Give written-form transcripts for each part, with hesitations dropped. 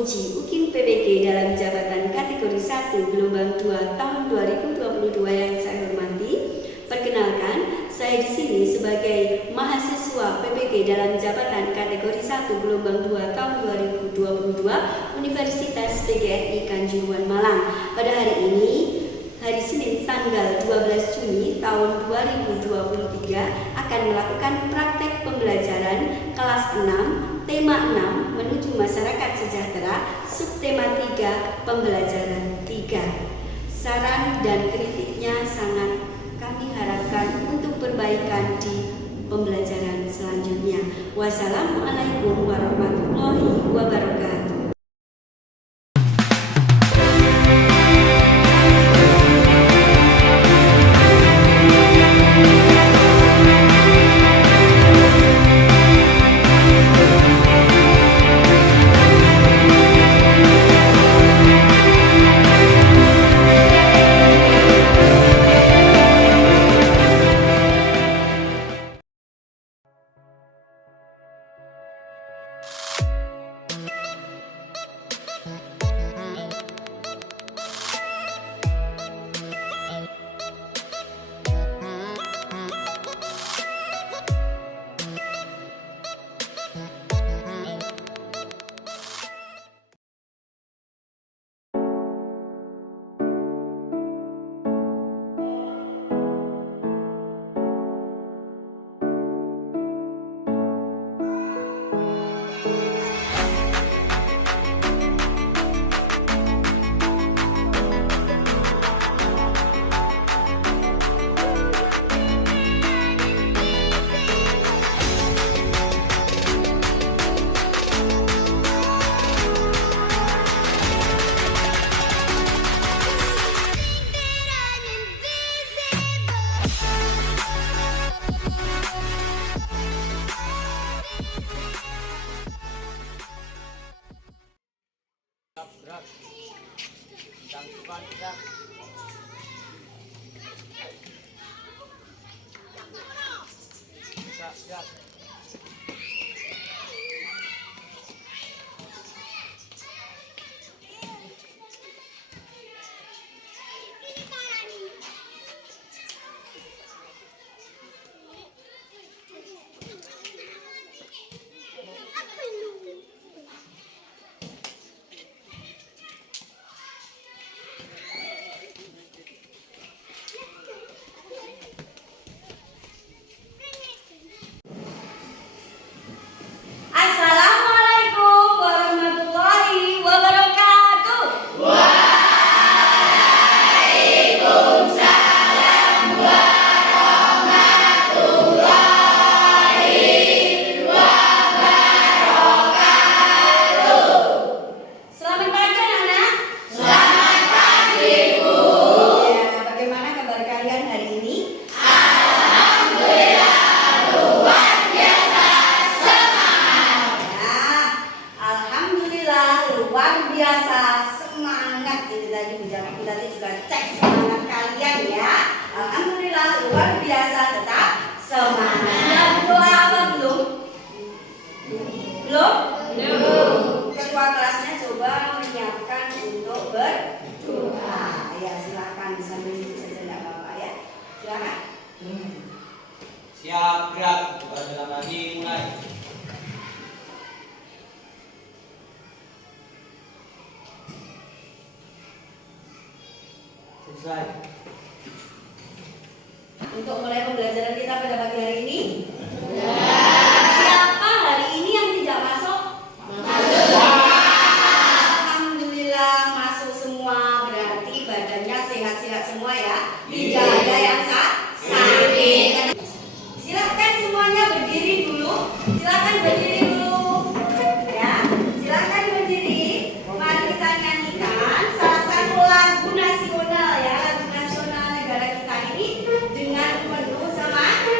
menguji UKIM PBG dalam jabatan kategori 1 gelombang 2 tahun 2022 yang saya hormati. Perkenalkan, saya di sini sebagai mahasiswa PBG dalam jabatan kategori 1 gelombang 2 tahun 2022 Universitas PGRI Kanjuruhan Malang. Pada hari ini, hari Senin tanggal 12 Juni tahun 2023 akan melakukan praktek pembelajaran kelas 6, tema 6 menuju masyarakat sejahtera, subtema 3 pembelajaran 3. Saran dan kritiknya sangat kami harapkan untuk perbaikan di pembelajaran selanjutnya. Wassalamualaikum warahmatullahi wabarakatuh. Siap, gerak. Berjalan lagi, mulai. Selesai. Untuk mulai pembelajaran kita pada pagi hari ini, siapa hari ini yang tidak masuk? Alhamdulillah masuk semua, berarti badannya sehat-sehat semua ya. Tidak ada yang sakit. Silakan semuanya berdiri dulu. Silakan berdiri dulu. Ya, silakan berdiri. Mari kita nyanyikan salah satu lagu nasional ya, lagu nasional negara kita ini dengan penuh semangat.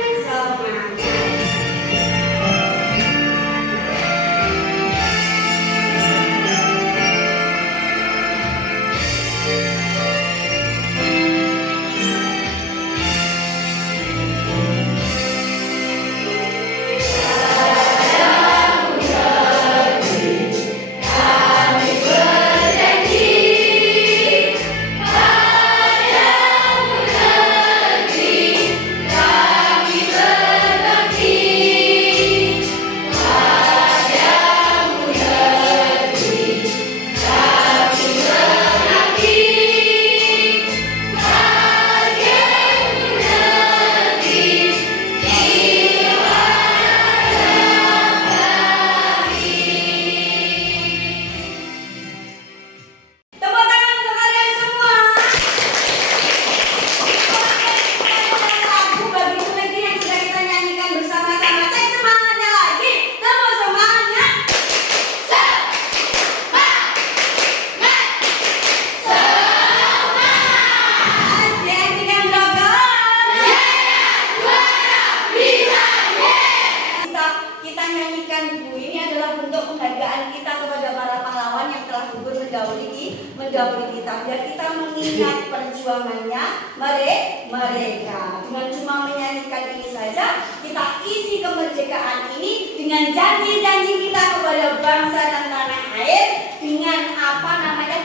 dahulu kita, biar kita mengingat perjuangannya mereka. Dengan cuma menyanyikan ini saja, kita isi kemerdekaan ini dengan janji-janji kita kepada bangsa dan tanah air, dengan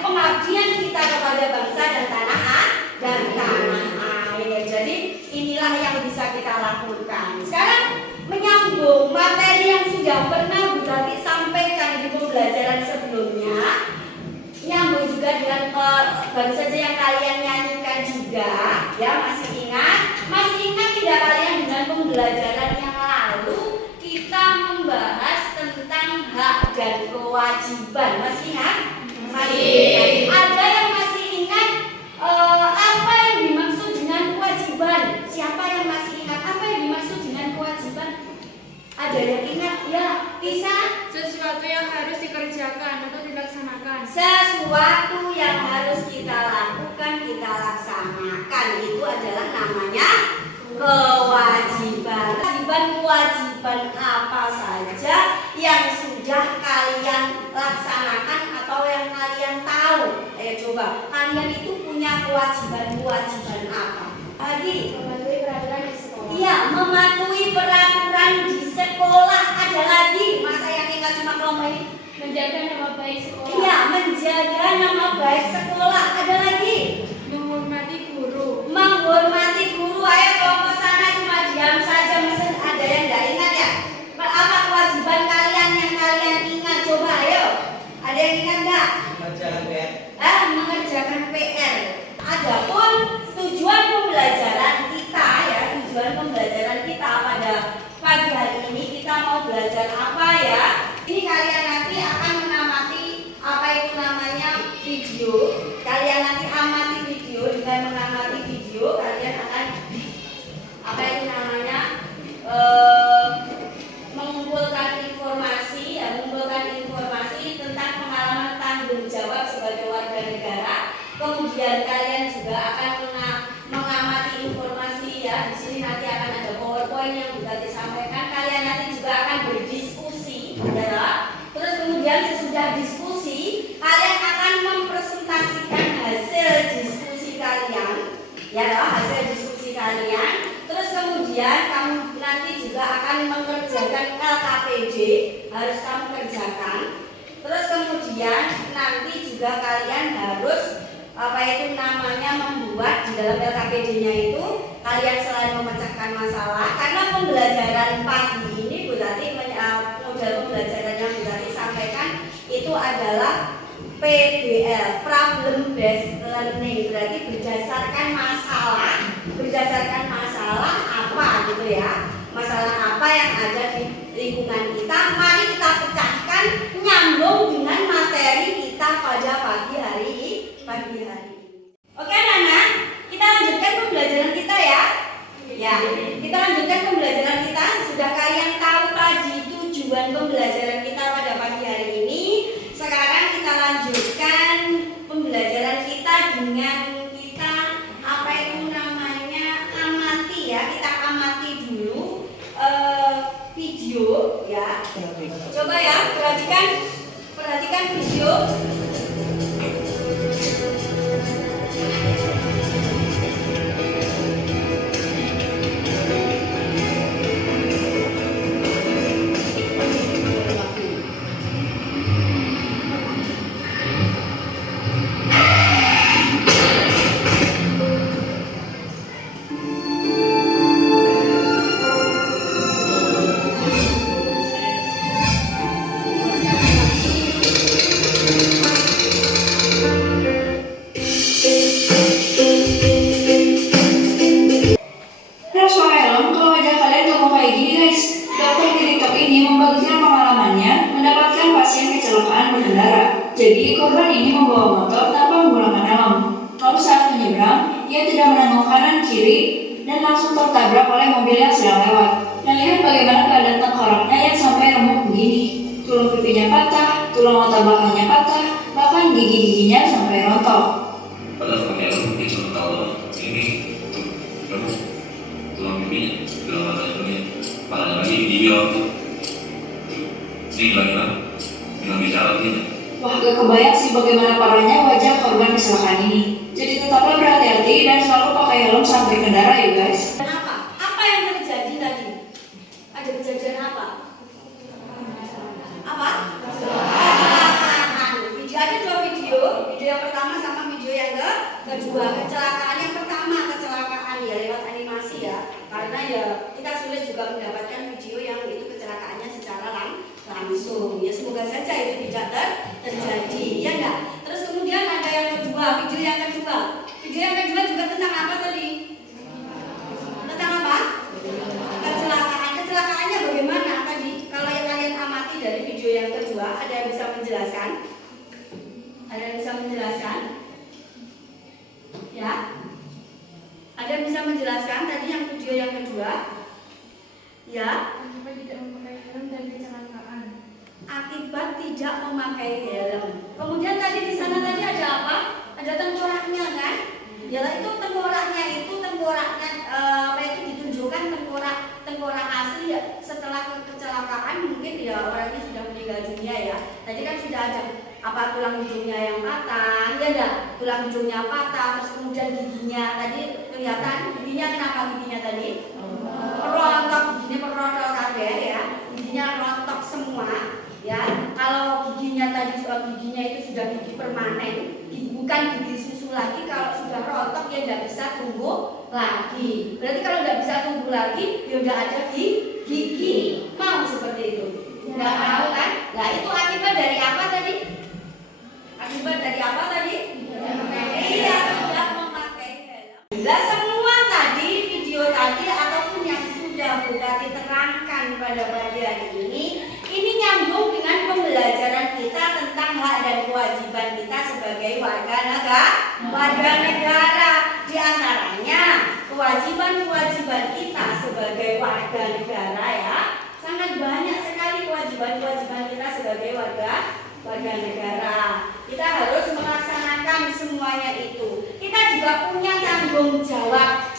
pengabdian kita kepada bangsa dan tanah air. Jadi inilah yang bisa kita lakukan. Sekarang menyambung materi yang sudah pernah Bu Tati sampaikan di pembelajaran sebelumnya, nyambung juga dengan baru saja yang kalian nyanyikan juga, ya masih ingat tidak kalian dengan pembelajaran yang lalu kita membahas tentang hak dan kewajiban, masih ingat? Masih ingat. Ada yang masih ingat apa yang dimaksud dengan kewajiban? Siapa yang masih ingat apa yang dimaksud dengan kewajiban? Ada yang ingat? Ya, Lisa? Sesuatu yang harus dikerjakan atau dilaksanakan. Sesuatu yang harus kita lakukan, kita laksanakan, itu adalah namanya kewajiban. Kewajiban apa saja yang sudah kalian laksanakan atau yang kalian tahu? Ayo coba, kalian itu punya kewajiban apa? Adi, Mematuhi peraturan di sekolah. iya, mematuhi peraturan di sekolah. Ada lagi, masa yang ingat cuma kelompok ini? Menjaga nama baik sekolah. Iya, menjaga nama baik sekolah. Ada lagi? Menghormati guru. Menghormati guru. Ayo kelompok sana cuma diam saja, masa ada yang tidak ingat ya? Apa kewajiban kalian yang kalian ingat? Coba ayo. Ada yang ingat nggak? Mengerjakan PR. Mengerjakan PR. Adapun tujuan pembelajaran kita ya, tujuan pembelajaran kita pada pagi hari ini kita mau belajar apa ya? Ini kalian nanti akan mengamati apa itu namanya video. Kalian nanti amati video, dengan mengamati video kalian akan apa itu namanya mengumpulkan informasi ya, mengumpulkan informasi tentang pengalaman tanggung jawab sebagai warga negara. Kemudian kalian juga akan mengamati informasi ya. Di sini nanti akan ada PowerPoint yang sudah disampaikan. Kalian nanti juga akan berdiskusi, ya. Terus kemudian sesudah diskusi, kalian akan mempresentasikan hasil diskusi kalian, ya, hasil diskusi kalian. Terus kemudian kamu nanti juga akan mengerjakan LKPD, harus kamu kerjakan. Terus kemudian nanti juga kalian harus membuat di dalam LKPD-nya itu kalian selain memecahkan masalah, karena pembelajaran pagi ini Bu Tati model pembelajaran yang Bu Tati sampaikan itu adalah PBL, Problem Based Learning, berarti berdasarkan masalah apa gitu ya, masalah apa yang ada di lingkungan kita, mari kita pecahkan nyambung dengan materi kita pada pagi hari ini. Oke Nana, kita lanjutkan pembelajaran kita ya. Ya, kita lanjutkan pembelajaran kita. Sudah kalian tahu tadi tujuan pembelajaran kita pada pagi hari ini. Sekarang kita lanjutkan pembelajaran kita dengan kita amati ya. Kita amati dulu video ya. Coba ya, perhatikan video. Jadi korban ini membawa motor tanpa menggunakan helm. Lalu saat menyeberang, ia tidak menengok kanan kiri dan langsung tertabrak oleh mobil yang sedang lewat. Dan lihat bagaimana keadaan tengkoraknya yang sampai remuk begini. Tulang pipinya patah, tulang otak belakangnya patah, bahkan gigi-giginya sampai rontok. Padahal pakai helm dia cuma tahu ini remuk, tulang pipinya, tulang otaknya begini, palanya lagi gigi rontok. Ini gila bilang bicara begini. Wah, gak kebayang sih bagaimana parahnya wajah korban kecelakaan ini. Jadi tetaplah berhati-hati dan selalu pakai helm saat berkendara ya guys. Kenapa? Apa yang terjadi tadi? Ada kejadian apa? Apa? Kecelakaan. Video ada 2 video. Video yang pertama sama video yang kedua. Kecelakaan yang pertama, kecelakaan ya lewat animasi ya. Karena ya kita sulit juga mendapatkan video yang itu kecelakaannya secara langsung. Ya semoga saja itu tidak terjadi, ya enggak? Terus kemudian ada yang kedua, video yang kedua. Video yang kedua juga tentang apa tadi? Tentang apa? Kecelakaan. Kecelakaannya bagaimana tadi? Kalau yang kalian amati dari video yang kedua, ada yang bisa menjelaskan? Ada yang bisa menjelaskan? Ya? Ada yang bisa menjelaskan tadi yang video yang kedua? Ya? Akibat tidak memakai helm dan kecelakaan. Akibat tidak memakai helm. Kemudian tadi di sana tadi ada apa? Ada tengkoraknya kan? Ya itu tengkoraknya apa itu ditunjukkan tengkorak asli ya. Setelah kecelakaan mungkin ya orangnya sudah meninggal dunia ya. Tadi kan sudah ada apa tulang hidungnya yang patah, ya enggak? Tulang hidungnya patah, terus kemudian giginya tadi kelihatan. Giginya kenapa giginya tadi? Rontok, gini merontok kabeh ya. Giginya rontok semua. Ya, kalau giginya tadi giginya itu sudah gigi permanen, bukan gigi susu lagi. Kalau sudah rontok ya tidak bisa tumbuh lagi. Berarti kalau tidak bisa tumbuh lagi, ya udah ada gigi. Mau seperti itu? Tidak mau kan? Nah itu akibat dari apa tadi? Akibat dari apa tadi? Iya, tidak memakai helm. Nah semua tadi video tadi ataupun yang sudah Bu Tati terangkan pada pagi hari ini nyambung dengan pembelajaran kita tentang hak dan kewajiban kita sebagai warga negara. Di antaranya kewajiban-kewajiban kita sebagai warga negara ya. Sangat banyak sekali kewajiban-kewajiban kita sebagai warga negara. Kita harus melaksanakan semuanya itu. Kita juga punya tanggung jawab.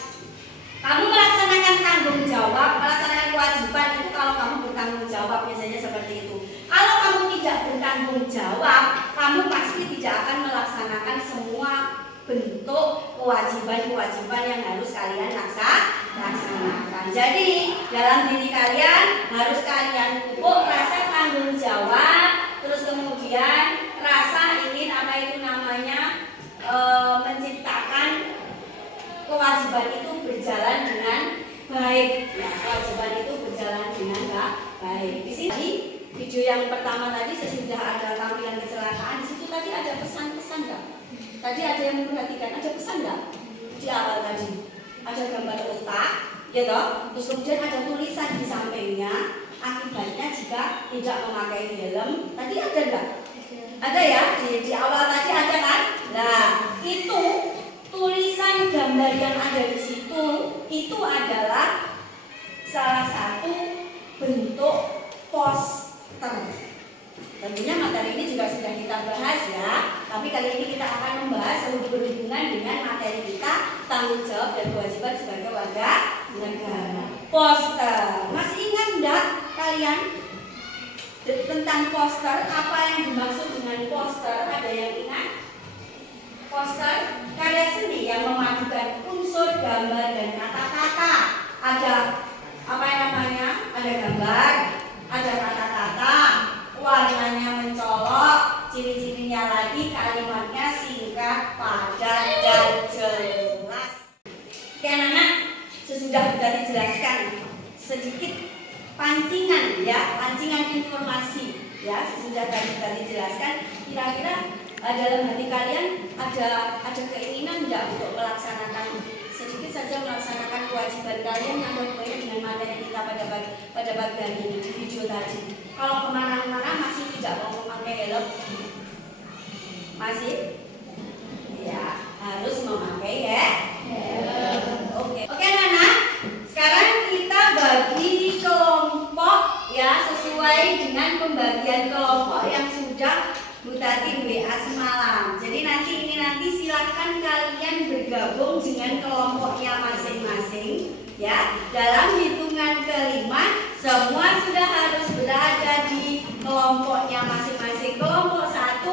Kamu melaksanakan tanggung jawab, melaksanakan kewajiban itu kalau kamu bertanggung jawab, biasanya seperti itu. Kalau kamu tidak bertanggung jawab, kamu pasti tidak akan melaksanakan semua bentuk kewajiban-kewajiban yang harus kalian laksanakan. Jadi dalam diri kalian harus kalian pupuk rasa tanggung jawab, terus kemudian rasa ingin apa itu namanya menciptakan kewajiban itu berjalan dengan baik. Ya, kewajiban itu berjalan dengan baik. Di sini video yang pertama tadi sesudah ada tampilan kecelakaan, di situ tadi ada pesan-pesan nggak? Tadi ada yang memperhatikan, ada pesan nggak? Di awal tadi ada gambar otak, ya toh. Terus kemudian ada tulisan di sampingnya. Akibatnya jika tidak memakai helm, tadi ada nggak? Ada ya, di awal tadi ada kan? Nah, itu tulisan gambar yang ada di situ itu adalah salah satu bentuk poster. Tentunya materi ini juga sudah kita bahas ya, tapi kali ini kita akan membahas berhubungan dengan materi kita tanggung jawab dan kewajiban sebagai warga negara. Poster, masih ingat enggak kalian tentang poster? Apa yang dimaksud dengan poster? Ada yang ingat? Poster karya seni yang memadukan unsur gambar dan kata-kata. Ada apa yang namanya? Ada gambar, ada kata-kata, warnanya mencolok, ciri-cirinya lagi kalimatnya singkat, padat, dan jelas. Oke anak-anak, sesudah sudah dijelaskan sedikit pancingan ya, pancingan informasi ya, sesudah tadi dijelaskan. Kira-kira dalam hati kalian ada keinginan tidak untuk melaksanakan sedikit saja melaksanakan kewajiban kalian yang berhubungan dengan materi kita pada pagi hari ini di video tadi? Kalau kemana-mana masih tidak mau memakai helm, masih ya harus memakai ya helm. Oke anak-anak, sekarang kita bagi kelompok ya sesuai dengan pembagian kelompok yang sudah Bu Tati WA semalam. Jadi nanti silakan kalian bergabung dengan kelompoknya masing-masing ya. Dalam hitungan kelima semua sudah harus berada di kelompoknya masing-masing. Kelompok 1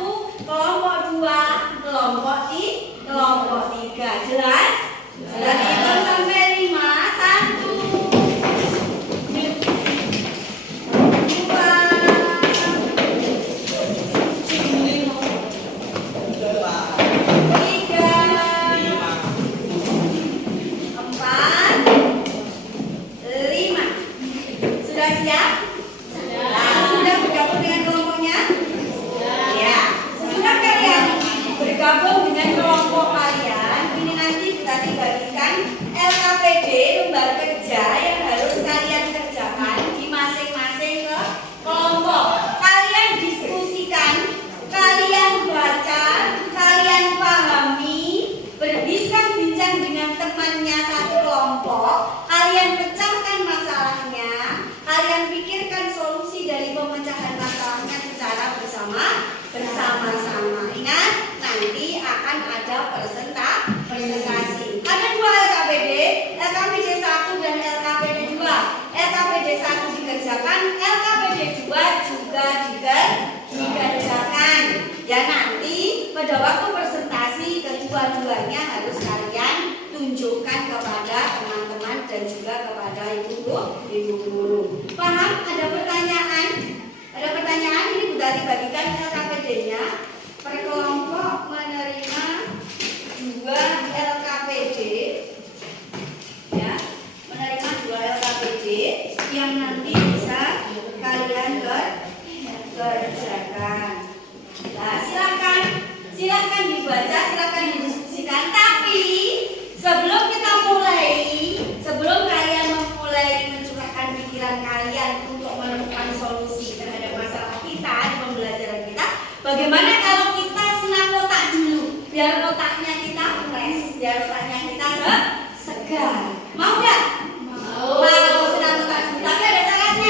dan juga kepada ibu guru. Paham? Ada pertanyaan? Ada pertanyaan? Ini Bu Tati bagikan LKPD-nya. Per kelompok menerima 2 LKPD, ya, menerima 2 LKPD yang nanti bisa kalian kerjakan. Nah, silakan dibaca, silakan didiskusikan. Tapi sebelum kalian memulai mencurahkan pikiran kalian untuk menemukan solusi terhadap masalah kita di pembelajaran kita, bagaimana kalau kita senam otak dulu, biar otaknya kita fresh, biar otaknya kita segar. Mau nggak? Mau senam otak dulu, tapi ada syaratnya.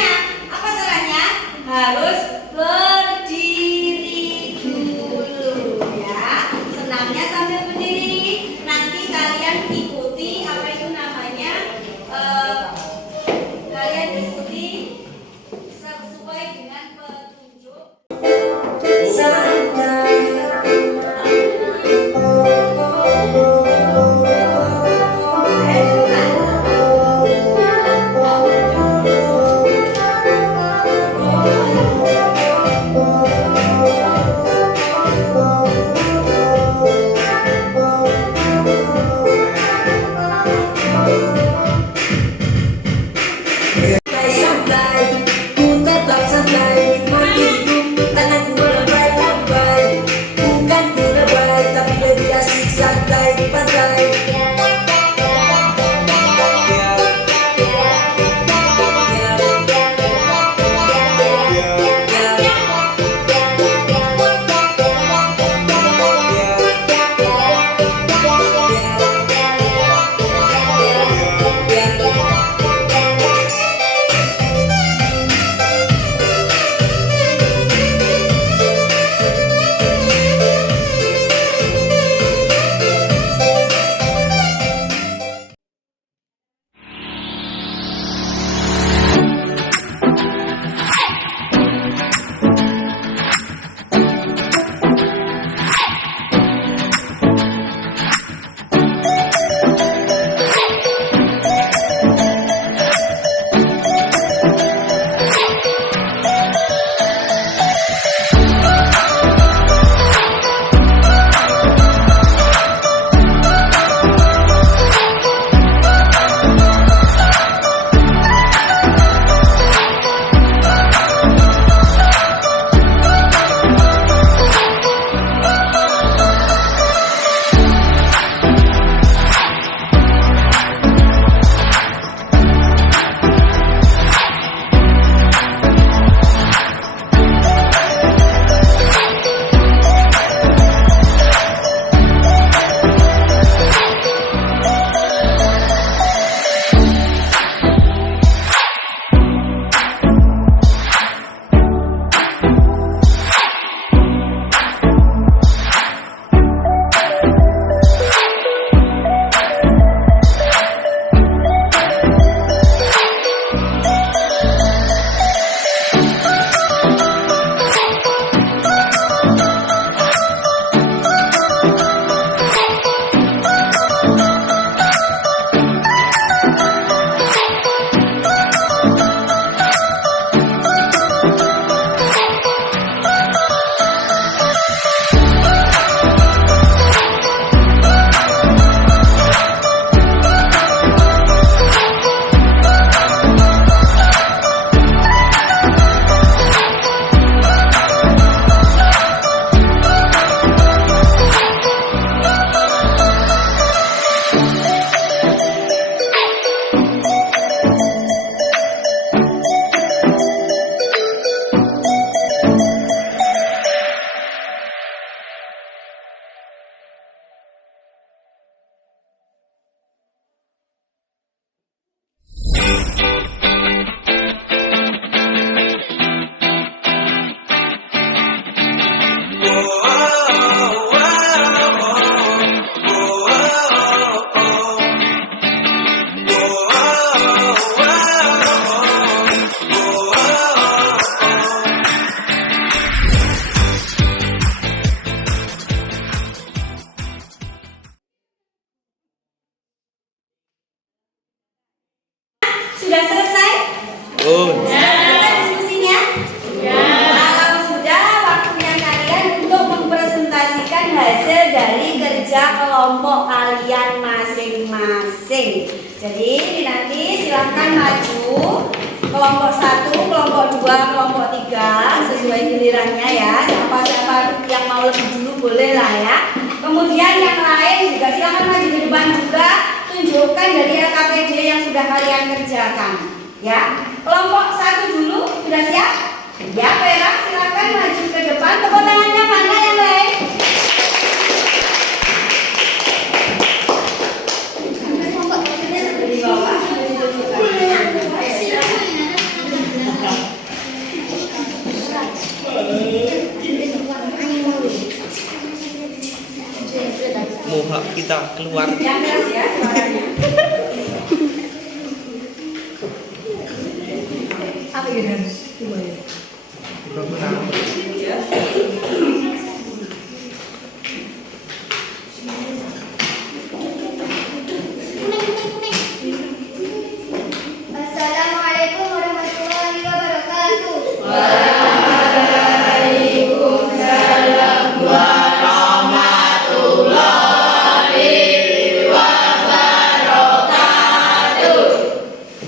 Sudah selesai diskusinya? Kalau sudah, waktunya kalian untuk mempresentasikan hasil dari kerja kelompok kalian masing-masing. Jadi nanti silahkan maju kelompok 1, kelompok 2, kelompok 3 sesuai gilirannya ya. Siapa yang mau lebih dulu boleh lah ya. Kemudian yang lain juga silahkan maju ke depan juga, tunjukkan dari LKPD yang sudah kalian kerjakan ya. Kelompok 1 dulu sudah siap? Ya, Vera silahkan maju ke depan. Tepuk tangannya mana yang lain? Di bawah. Muka kita keluar. Yang keras ya suaranya. Apa gitu? Assalamualaikum warahmatullahi wabarakatuh.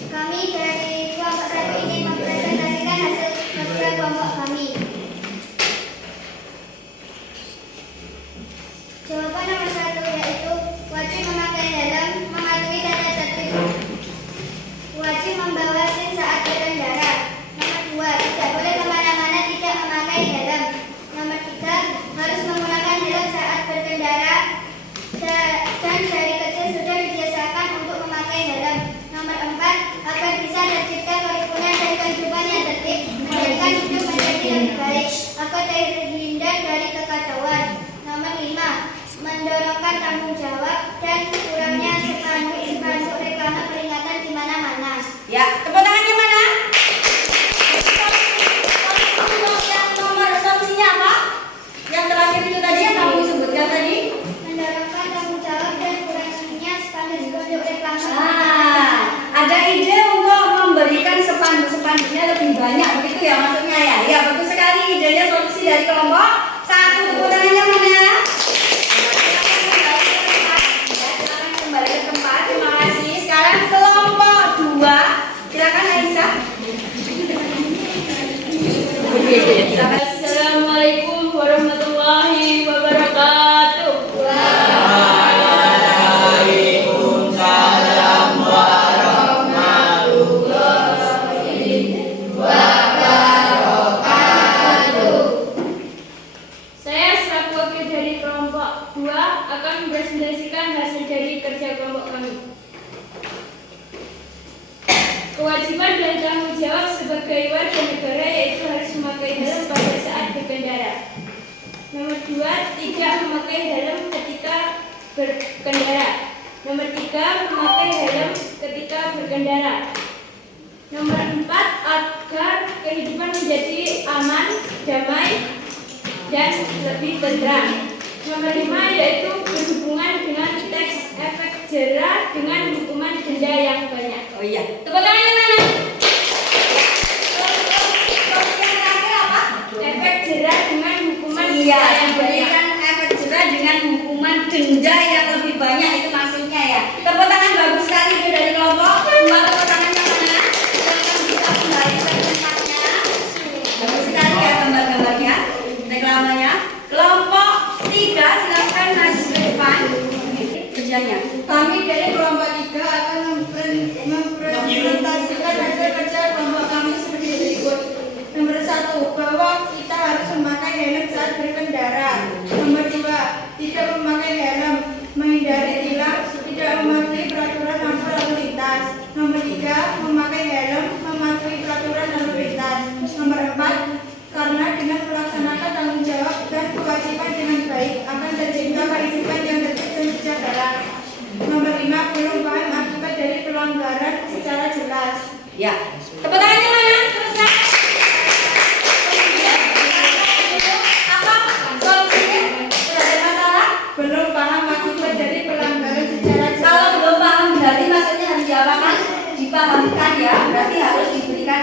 Kami dari kelompok 1 ingin mempresentasikan hasil kerja kelompok kami. Jawaban nomor 1 yaitu wajib memakai helm, mematuhi tata tertib, wajib membawa SIM saat berkendara. Nomor 2, tidak boleh kemana-mana tidak memakai helm. Nomor 3, harus menggunakan helm saat berkendara dan dari kecil sudah dibiasakan untuk memakai helm. Nomor 4, agar bisa tercipta kerukunan dan kehidupan yang tertib, menjadikan hidup menjadi lebih baik, agar terhindar dari kekacauan. Nomor 5, mendorongkan tanggung jawab dan kurangnya spanduk reklame peringatan di mana-mana. Ya, tepuk tangannya mana? Yang nomor solusinya apa? Yang terakhir itu tadi yang kamu sebutkan tadi? Mendorongkan tanggung jawab dan kurangnya spanduk reklame. Ada ide untuk memberikan spanduk-spanduknya lebih banyak begitu ya maksudnya ya? Ya, bagus sekali idenya solusi dari kelompok 1. Tepuk tangannya mana? Silakan kembali ke tempat. Terima kasih. Sekarang kelompok 2. Silakan Aisyah. Assalamualaikum warahmatullahi wabarakatuh. Saya selaku wakil dari kelompok 2 akan mempresentasikan hasil dari kerja kelompok kami. Kewajiban dan tanggung jawab sebagai warga negara yaitu harus memakai helm pada saat berkendara. Nomor 2, tidak memakai helm ketika berkendara. Nomor 3, memakai helm ketika berkendara. Nomor 4, agar kehidupan menjadi aman, damai, dan lebih tentram. Nomor 5 yaitu berhubungan dengan teks efek jera dengan hukuman denda yang banyak. Oh iya, tepuk tangannya mana? Solusi yang terakhir apa? Efek jera dengan hukuman Iya, denda yang banyak. berikan efek jerah dengan hukuman denda yang lebih banyak itu maksudnya ya. Tepuk tangan bagus sekali itu dari kelompok 2. Tepuk tangannya mana? Silakan bisa kembali ke tempatnya. Bagus sekali ya gambar-gambarnya, reklamanya. Kelompok 3 silakan maju ke depan. Kerjanya. Kami dari kelompok 3 akan mempresentasikan hasil kerja kelompok kami seperti berikut. Nomor 1, bahwa kita harus memakai helm saat berkendara. Nomor 2, tidak memakai helm, menghindari tilang, tidak mematuhi peraturan lalu lintas. Nomor 3, memakai helm, mematuhi peraturan lalu lintas. Nomor 4, karena dengan melaksanakan tanggung jawab dan kewajiban dengan baik akan tercipta kehidupan yang tertib dan sejahtera. Nomor 5, belum paham akibat dari pelanggaran secara jelas. Ya. Tepuk tangannya mana? Selesai. Apa solusinya? Sudah ada masalah? Belum paham akibat dari pelanggaran secara jelas. Kalau belum paham berarti maksudnya harus diapakan? Dipahamkan ya. Berarti harus diberikan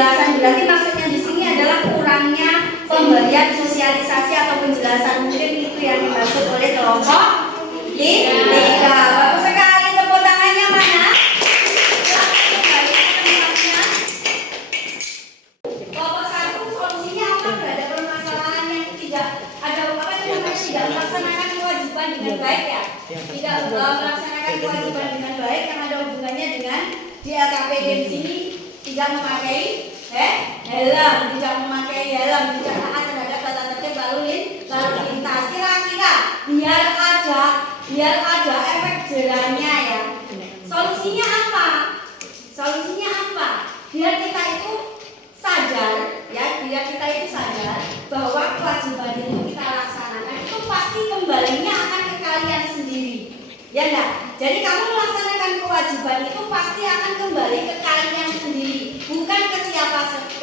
penjelasan, berarti maksudnya di sini adalah kurangnya pemberian sosialisasi atau penjelasan. Mungkin itu yang dimaksud oleh kelompok tiga. Bagus sekali, tepuk tangannya mana? Kelompok satu solusinya apa? Berada permasalahan yang tidak ada apa itu namanya tidak melaksanakan kewajiban dengan baik ya. Tidak melaksanakan kewajiban dengan baik yang ada hubungannya dengan di LKPD di sini tidak memakai helm, tidak memakai helm, tidak taat terhadap tata tertib lalu lintas. Kira-kira biar ada efek jerahnya ya. Solusinya apa? Solusinya apa? Biar kita itu sadar ya, biar kita itu sadar bahwa kewajiban itu kita laksanakan itu pasti kembalinya akan ke kalian sendiri. Ya enggak? Jadi kamu melaksanakan kewajiban itu pasti akan kembali ke kalian sendiri, bukan ke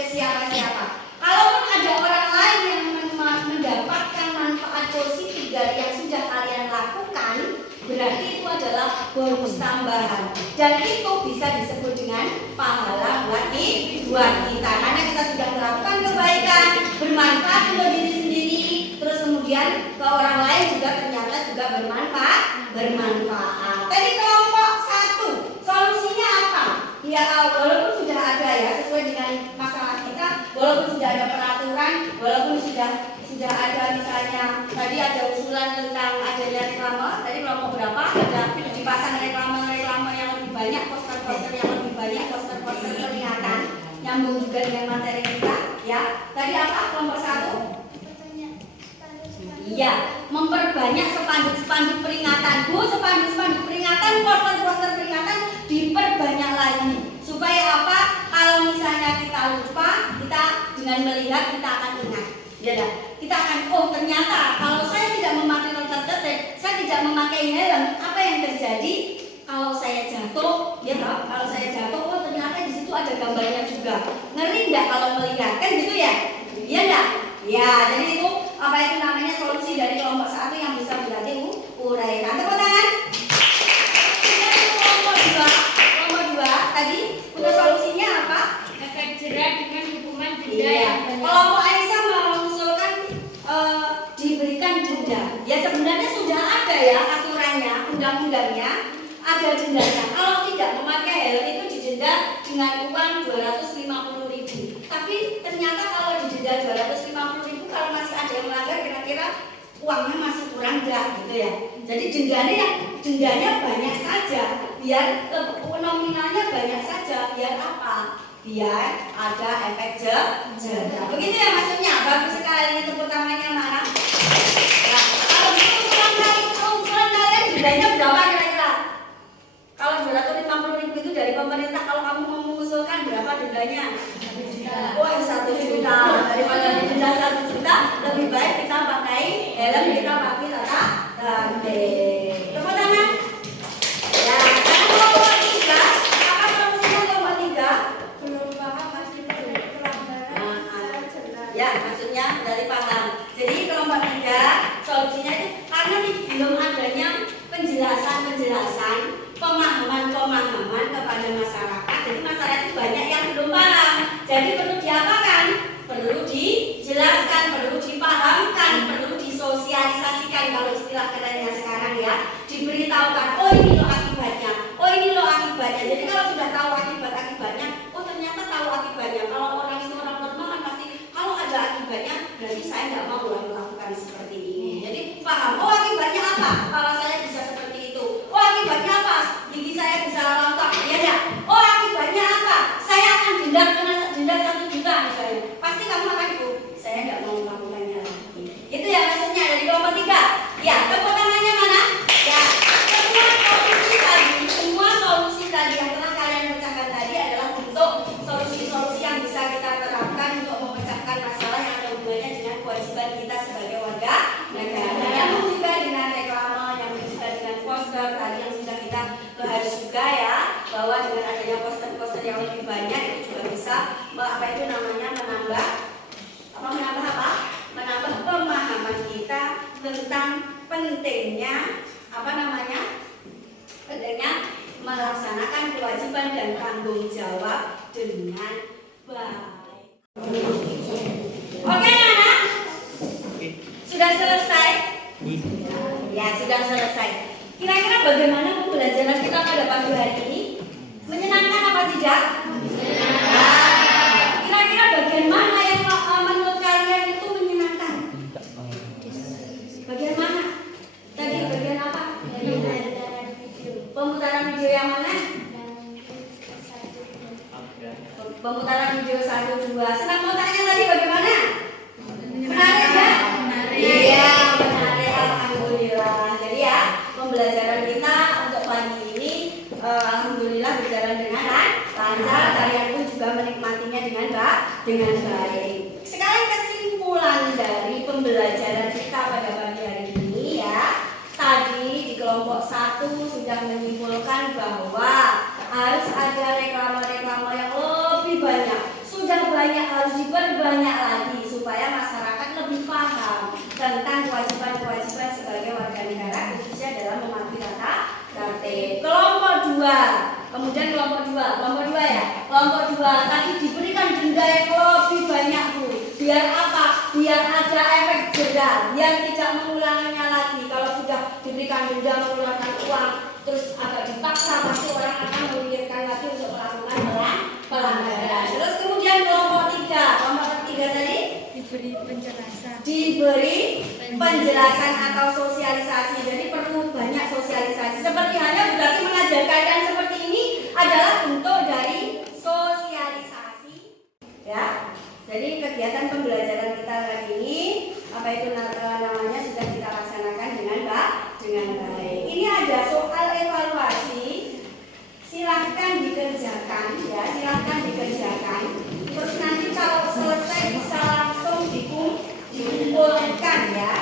siapa-siapa. Kalaupun ada orang lain yang mendapatkan manfaat positif dari yang sudah kalian lakukan, berarti itu adalah bonus tambahan. Dan itu bisa disebut dengan pahala buat kita. Karena kita sudah melakukan kebaikan, bermanfaat untuk diri sendiri, terus kemudian ke orang lain juga ternyata juga bermanfaat. Tadi kelompok satu, solusinya apa? Ya walaupun sudah ada ya sesuai dengan masalah kita, walaupun sudah ada peraturan, walaupun sudah ada misalnya tadi ada usulan tentang adanya reklame, tadi kelompok berapa ada dipasang reklame yang lebih banyak, poster-poster yang lebih banyak, poster-poster peringatan, nyambung juga dengan materi kita ya. Tadi apa kelompok satu? Iya, memperbanyak spanduk-spanduk peringatan. Bu, spanduk-spanduk peringatan, poster-poster peringatan diperbanyak lagi. Supaya apa? Kalau misalnya kita lupa, kita dengan melihat kita akan ingat. Ya dah. Kita akan, oh ternyata kalau saya tidak memakai tata tertib, saya tidak memakai helm, apa yang terjadi? Kalau saya jatuh, ya toh, kalau saya jatuh, oh ternyata di situ ada gambarnya juga. Ngeri enggak kalau melihat? Kan gitu ya? Iya enggak? Ya, jadi itu apa itu namanya solusi dari kelompok satu yang bisa berarti uraikan. Tepuk tangan. Kelompok dua tadi untuk solusinya apa? Efek jerah dengan hukuman denda Iya. yang banyak. Kelompok Aisyah mengusulkan diberikan denda. Ya sebenarnya sudah ada ya aturannya, undang-undangnya ada dendanya. Kalau tidak memakai helm itu didenda dengan uang 250.000. Tapi ternyata kalau didenda 250.000 kalau masih ada yang melanggar kira-kira uangnya masih kurang enggak gitu ya. Jadi dendanya banyak saja biar nominalnya banyak saja biar apa? Biar ada efek jerah. Begitu ya maksudnya. Bagus sekali, tepuk tangannya mana? Ya, kalau begitu usulan kalian dendanya berapa kira-kira? Kalau 250.000 itu dari pemerintah, kalau kamu mau mengusulkan berapa dendanya? Wah 1 juta. Daripada denda 1 juta, lebih baik kita pakai helm, kita pakai tata tertib. Tepuk tangan. Ya, karena kelompok 3, apa solusinya kelompok 3? Belum paham masih pelanggaran secara jelas. Ya, maksudnya dari paham. Jadi kelompok 3 solusinya itu karena belum adanya penjelasan, pemahaman kepada masyarakat. Jadi masyarakat itu banyak yang belum paham. Jadi perlu diapakan? Perlu dijelaskan, perlu dipahamkan, perlu disosialisasikan kalau istilah kerennya sekarang ya. Diberitahukan, oh ini loh akibatnya, oh ini loh akibatnya. Jadi kalau sudah tahu akibatnya, oh ternyata tahu akibatnya. Kalau orang itu orang normal kan pasti kalau ada akibatnya berarti saya nggak mau melakukan seperti ini. Jadi paham, oh akibatnya apa? Kepala saya bisa seperti itu. Oh akibatnya apa? Gigi saya bisa rontok, ya enggak? Oh akibatnya apa? Saya akan denda 1 juta misalnya. Pasti kamu akan saya nggak mau melakukannya lagi. Itu ya maksudnya dari kelompok 3. Ya, tepuk tangannya mana? Ya, semua solusi tadi yang telah kalian pecahkan tadi adalah untuk solusi-solusi yang bisa kita terapkan untuk memecahkan masalah yang ada hubungannya dengan kewajiban kita sebagai warga negara. Yang juga dengan reklame, yang juga dengan poster tadi yang sudah kita bahas juga ya, bahwa dengan adanya poster-poster yang lebih banyak itu juga bisa menambah pemahaman kita tentang pentingnya pentingnya melaksanakan kewajiban dan tanggung jawab dengan Bye. Oke anak-anak? Sudah selesai? Ya, sudah selesai. Kira-kira bagaimana pembelajaran kita pada pagi hari ini? Menyenangkan apa tidak? Menyenangkan. Kira-kira bagian mana yang menurut kalian itu menyenangkan? Bagian mana? Tadi bagian apa? Pemutaran video yang mana? Pemutaran video 1, 2. Senang mau tanya tadi bagaimana? Menarik ya? Iya, menarik. Alhamdulillah. Jadi ya, pembelajaran kita untuk pagi ini alhamdulillah berjalan dengan lancar. Kalian pun juga menikmatinya dengan baik. Sekarang kesimpulan dari pembelajaran kita pada pagi hari ini ya. Tadi di kelompok 1 sudah menyimpulkan bahwa harus ada reklame-reklame yang lebih banyak. Sudah banyak, harus diperbanyak lagi supaya masyarakat lebih paham tentang kewajiban-kewajiban sebagai warga negara, khususnya dalam mematuhi tata tertib. Kelompok 2, kemudian kelompok 2 ya. Kelompok 2 tadi diberikan denda yang lebih banyak Bu. Biar apa? Biar ada efek jera, biar tidak mengulanginya lagi. Kalau sudah diberikan denda mengeluarkan uang terus agak dipaksa, pasti orang akan memikirkan lagi untuk melakukan pelanggaran. Terus kemudian kelompok 3 tadi diberi penjelasan atau sosialisasi. Jadi perlu banyak sosialisasi. Seperti hanya berarti mengajarkan seperti ini adalah bentuk dari sosialisasi. Ya. Jadi kegiatan pembelajaran kita hari ini apa itu namanya sudah kita laksanakan dengan baik. Ini ada soal evaluasi. Silahkan dikerjakan ya, silahkan dikerjakan. Terus nanti kalau selesai bisa langsung dikumpulkan ya.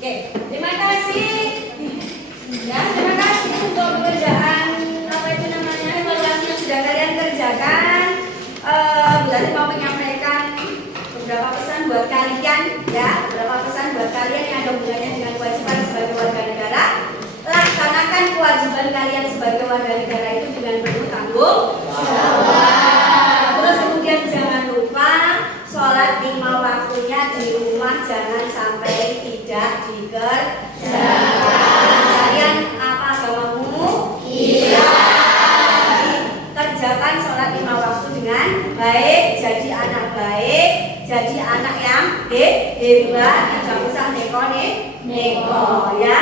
Oke, terima kasih. Ya, terima kasih untuk pekerjaan apa itu namanya evaluasi yang sudah kalian kerjakan. Berarti mau menyampaikan beberapa pesan buat kalian, ya, beberapa pesan buat kalian yang ada hubungannya dengan kewajiban sebagai warga negara. Laksanakan kewajiban kalian sebagai warga negara itu dengan penuh tanggung jawab. Terus kemudian jangan lupa sholat 5 waktunya di rumah, jangan sampai tidak dikerjakan. Kalian apa agamamu? Islam. Kerjakan sholat 5 waktu dengan baik, jadi anak baik, jadi anak yang hebat, tidak usah neko ya.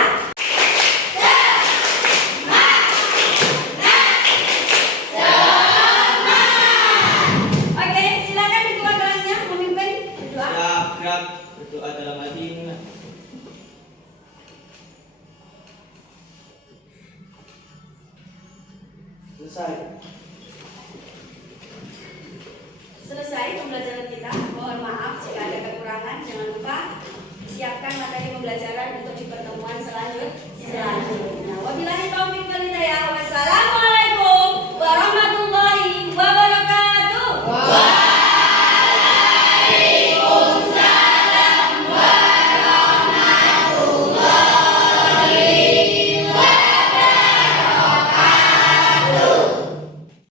Oke, silakan ketua kelasnya memimpin berdoa. Siap, berdoa dalam hati. Selesai pembelajaran kita. Mohon maaf jika ada kekurangan. Jangan lupa siapkan materi pembelajaran untuk di pertemuan selanjutnya. Wabillahi taufiq